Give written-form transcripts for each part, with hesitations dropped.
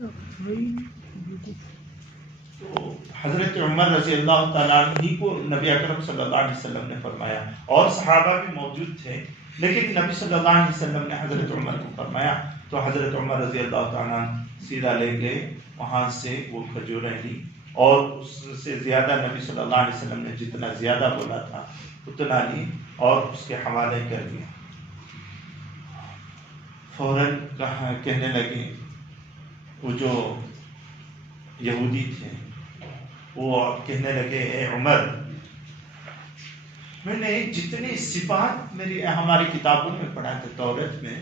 تو حضرت عمر رضی اللہ تعالیٰ عنہ کو نبی اکرم صلی اللہ علیہ وسلم نے فرمایا، اور صحابہ بھی موجود تھے، لیکن نبی صلی اللہ علیہ وسلم نے حضرت عمر کو فرمایا تو حضرت عمر رضی اللہ تعالیٰ عنہ سیدھا لے گئے، وہاں سے وہ کھجوریں لی، اور اس سے زیادہ نبی صلی اللہ علیہ وسلم نے جتنا زیادہ بولا تھا اتنا لی اور اس کے حوالے کر دیا۔ فوراً کہنے لگے، وہ جو یہودی تھے وہ اب کہنے لگے، اے عمر، میں نے جتنی صفات ہماری کتابوں میں پڑھا تھے تورات میں،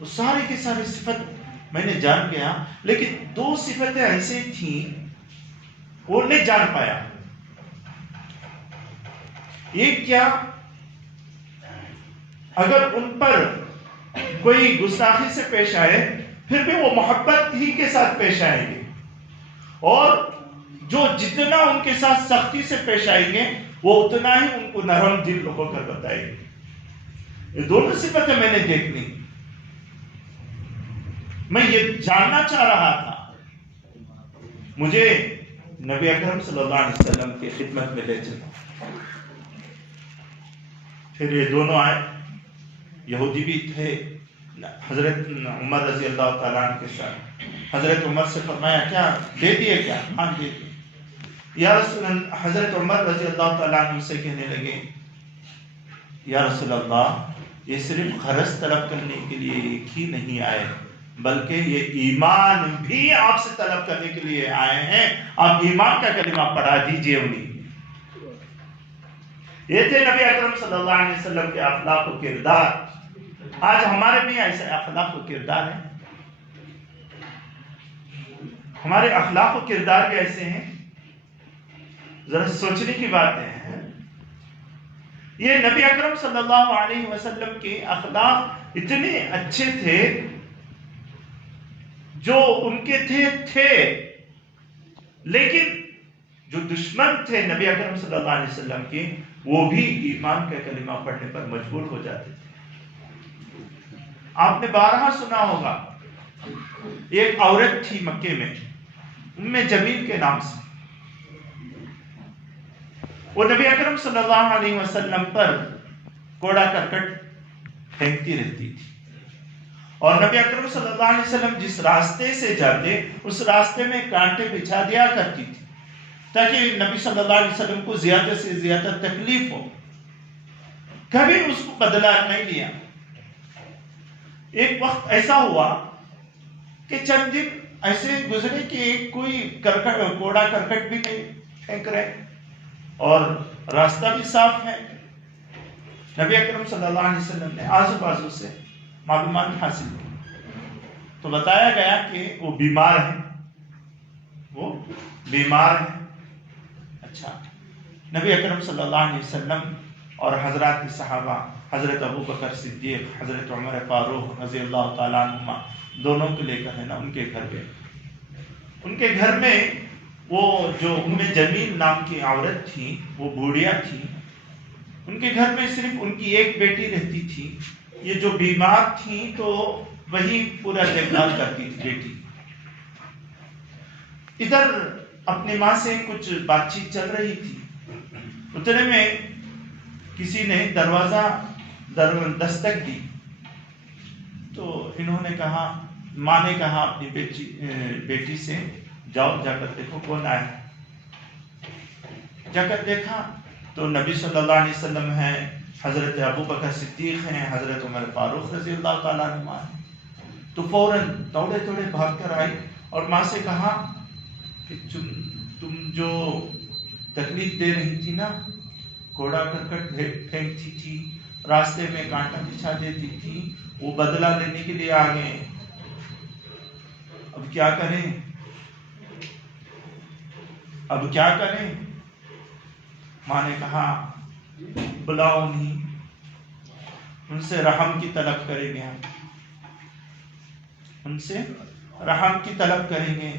وہ سارے کے سارے صفت میں نے جان گیا، لیکن 2 صفتیں ایسے تھیں وہ نہیں جان پایا۔ ایک کیا، اگر ان پر کوئی گستاخی سے پیش آئے پھر بھی وہ محبت ہی کے ساتھ پیش آئیں گے، اور جو جتنا ان کے ساتھ سختی سے پیش آئیں گے وہ اتنا ہی ان کو نرم دل ہو کر بتائیں گے۔ یہ دونوں صفتیں میں نے دیکھنی، میں یہ جاننا چاہ رہا تھا، مجھے نبی اکرم صلی اللہ علیہ وسلم کی خدمت میں لے چلا۔ پھر یہ دونوں آئے، یہودی بھی تھے، حضرت عمر رضی اللہ تعالیٰ عنہ کے ساتھ۔ حضرت عمر سے فرمایا، کیا دے دیے؟ کیا؟ ہاں دے دیے۔ یا رسول اللہ، حضرت عمر رضی اللہ تعالیٰ عنہ سے کہنے لگے، یا رسول اللہ، یہ صرف غرض طلب کرنے کے لیے ایک ہی نہیں آئے، بلکہ یہ ایمان بھی آپ سے طلب کرنے کے لیے آئے ہیں، آپ ایمان کا کلمہ پڑھا دیجئے انہیں۔ یہ تھے نبی اکرم صلی اللہ علیہ وسلم کے اخلاق و کردار۔ آج ہمارے بھی ایسے اخلاق و کردار ہیں، ہمارے اخلاق و کردار بھی ایسے ہیں، ذرا سوچنے کی بات ہے۔ یہ نبی اکرم صلی اللہ علیہ وسلم کے اخلاق اتنے اچھے تھے، جو ان کے تھے، لیکن جو دشمن تھے نبی اکرم صلی اللہ علیہ وسلم کے، وہ بھی ایمان کا کلمہ پڑھنے پر مجبور ہو جاتے تھے۔ آپ نے بارہا سنا ہوگا، ایک عورت تھی مکے میں، ام جمیل کے نام سے، وہ نبی اکرم صلی اللہ علیہ وسلم پر کوڑا کرکٹ پھینکتی رہتی تھی، اور نبی اکرم صلی اللہ علیہ وسلم جس راستے سے جاتے اس راستے میں کانٹے بچھا دیا کرتی تھی، تاکہ نبی صلی اللہ علیہ وسلم کو زیادہ سے زیادہ تکلیف ہو۔ کبھی اس کو بدلہ نہیں لیا۔ ایک وقت ایسا ہوا کہ چند دن ایسے گزرے کہ کوئی کوڑا کرکٹ بھی نہیں پھینک رہے اور راستہ بھی صاف ہے۔ نبی اکرم صلی اللہ علیہ وسلم نے آزو بازو سے معلومات حاصل کی تو بتایا گیا کہ وہ بیمار ہیں، وہ بیمار ہیں۔ اچھا، نبی اکرم صلی اللہ علیہ وسلم اور حضرات صحابہ، حضرت ابو بکر صدیق، حضرت عمر فاروق رضی اللہ تعالیٰ عنہما، دونوں کو لے کر ہے نا ان کے گھر گئے۔ ان کے گھر میں وہ جو ام جمیل نام کی عورت تھی، وہ بوڑھیا تھی، ان کے گھر میں صرف ان کی ایک بیٹی رہتی تھی۔ یہ جو بیمار تھی تو وہی پورا دیکھ بھال کرتی تھی بیٹی۔ ادھر اپنی ماں سے کچھ بات چیت چل رہی تھی، اتنے میں کسی نے دروازہ دستک دی تو انہوں نے کہا، ماں نے کہا اپنی بیٹی سے، جاؤ جا کر دیکھو کون آیا۔ جا کر دیکھا تو نبی صلی اللہ علیہ وسلم ہیں، حضرت ابو بکر صدیق ہیں، حضرت عمر فاروق رضی اللہ تعالیٰ عنہ ہیں۔ تو فوراً دوڑے دوڑے بھاگ کر آئی اور ماں سے کہا کہ تم جو تکلیف دے رہی تھی نا، کوڑا کرکٹ پھینکتی تھی، راستے میں کانٹا بچھا دیتی تھی، وہ بدلہ لینے کے لیے آ گئے، اب کیا کریں؟ اب کیا کریں؟ ماں نے کہا، بلاؤ نہیں، ان سے رحم کی طلب کریں گے، ہم ان سے رحم کی طلب کریں گے،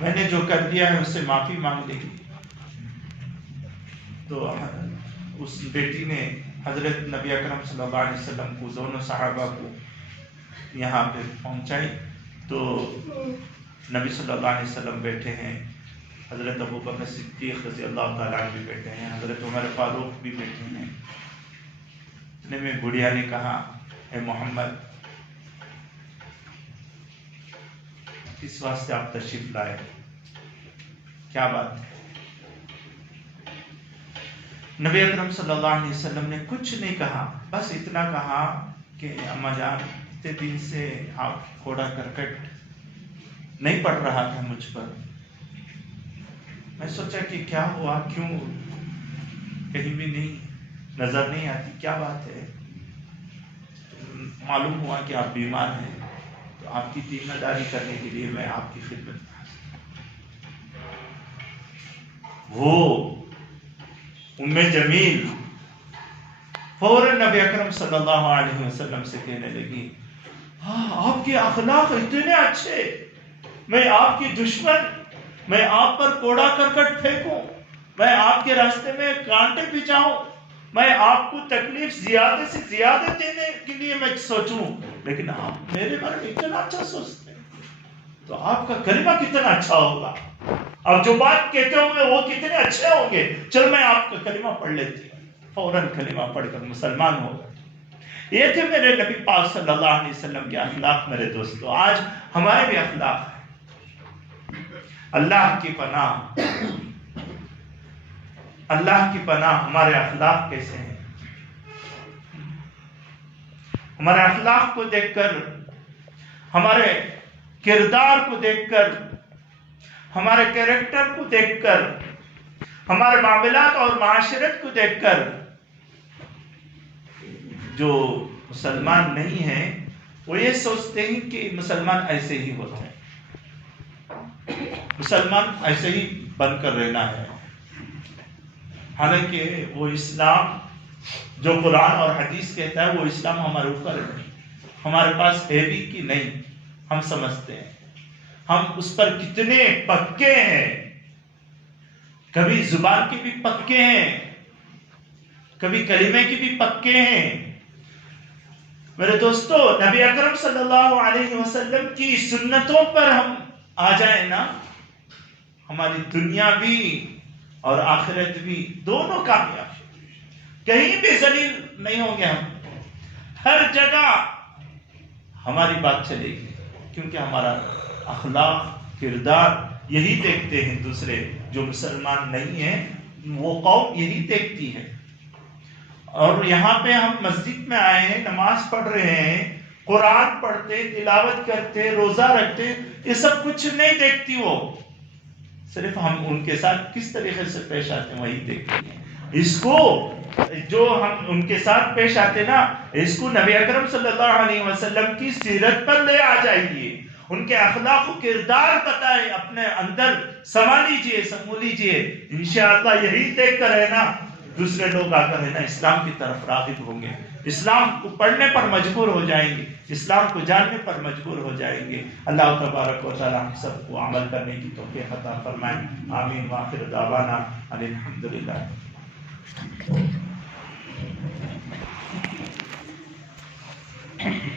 میں نے جو کر دیا ہے اس سے معافی مانگ لے گی۔ تو اس بیٹی نے حضرت نبی اکرم صلی اللہ علیہ وسلم کو، دونوں صحابہ کو یہاں پہ پہنچائی تو نبی صلی اللہ علیہ وسلم بیٹھے ہیں، حضرت ابوبکر صدیق رضی اللہ تعالیٰ عنہ بھی بیٹھے ہیں، حضرت عمر فاروق بھی بیٹھے ہیں۔ اتنے میں بڑھیا نے کہا، اے محمد، اس واسطے آپ تشریف لائے، کیا بات ہے؟ نبی اکرم صلی اللہ علیہ وسلم نے کچھ نہیں کہا، بس اتنا کہا کہ اماں جان، اتنے دن سے آپ کوڑا کرکٹ نہیں پڑ رہا تھا مجھ پر، میں سوچا کہ کیا ہوا، کیوں کہیں بھی نہیں نظر نہیں آتی، کیا بات ہے؟ معلوم ہوا کہ آپ بیمار ہیں، تو آپ کی ذمہ داری کرنے کے لیے میں آپ کی خدمت میں وہ ام جمیل فوراً نبی اکرم صلی اللہ علیہ وسلم سے کہنے لگی، ہاں آپ کے اخلاق اتنے اچھے، میں آپ کی دشمن، میں آپ پر کوڑا کرکٹ پھینکوں، میں آپ کے راستے میں کانٹے بچھاؤں، میں آپ کو تکلیف زیادہ سے زیادہ دینے کے لیے میں سوچوں، لیکن آپ میرے بارے میں اتنا اچھا سوچتے ہیں، تو آپ کا کلمہ کتنا اچھا ہوگا، آپ جو بات کہتے ہوں گے وہ کتنے اچھے ہوں گے، چل میں آپ کا کلمہ پڑھ لیتی ہوں۔ فوراً کلمہ پڑھ کر مسلمان ہو گئے۔ یہ تھے میرے نبی پاک صلی اللہ علیہ وسلم کے اخلاق۔ میرے دوستو، آج ہمارے بھی اخلاق ہیں۔ اللہ کی پناہ، اللہ کی پناہ، ہمارے اخلاق کیسے ہیں؟ ہمارے اخلاق کو دیکھ کر، ہمارے کردار کو دیکھ کر، ہمارے کیریکٹر کو دیکھ کر، ہمارے معاملات اور معاشرت کو دیکھ کر، جو مسلمان نہیں ہیں وہ یہ سوچتے ہیں کہ مسلمان ایسے ہی ہوتے ہیں، مسلمان ایسے ہی بن کر رہنا ہے۔ حالانکہ وہ اسلام جو قرآن اور حدیث کہتا ہے وہ اسلام ہمارے اوپر ہے، ہمارے پاس ہے بھی کہ نہیں ہم سمجھتے ہیں، ہم اس پر کتنے پکے ہیں، کبھی زبان کے بھی پکے ہیں، کبھی کلمے کے بھی پکے ہیں۔ میرے دوستو، نبی اکرم صلی اللہ علیہ وسلم کی سنتوں پر ہم آ جائیں نا، ہماری دنیا بھی اور آخرت بھی دونوں کامیاب، کہیں بھی ذلیل نہیں ہوں گے ہم، ہر جگہ ہماری بات چلے گی، کیونکہ ہمارا اخلاق، کردار یہی دیکھتے ہیں دوسرے جو مسلمان نہیں ہیں، وہ قوم یہی دیکھتی ہے۔ اور یہاں پہ ہم مسجد میں آئے ہیں، نماز پڑھ رہے ہیں، قرآن پڑھتے، تلاوت کرتے، روزہ رکھتے، یہ سب کچھ نہیں دیکھتی وہ، صرف ہم ان کے ساتھ کس طریقے سے پیش آتے ہیں وہی دیکھتی ہیں۔ اس کو جو ہم ان کے ساتھ پیش آتے نا، اس کو نبی اکرم صلی اللہ علیہ وسلم کی سیرت پر لے آ جائیے، ان کے اخلاق و کردار بتائیں، اپنے اندر سما لیجئے، سمو لیجئے، انشاءاللہ یہی دیکھ کر ہے نا دوسرے لوگ آ کر ہے نا اسلام کی طرف راغب ہوں گے، اسلام کو پڑھنے پر مجبور ہو جائیں گے، اسلام کو جاننے پر مجبور ہو جائیں گے۔ اللہ تبارک و تعالی ہم سب کو عمل کرنے کی توفیق عطا فرمائے، آمین، وآخر دعوانا ان الحمدللہ۔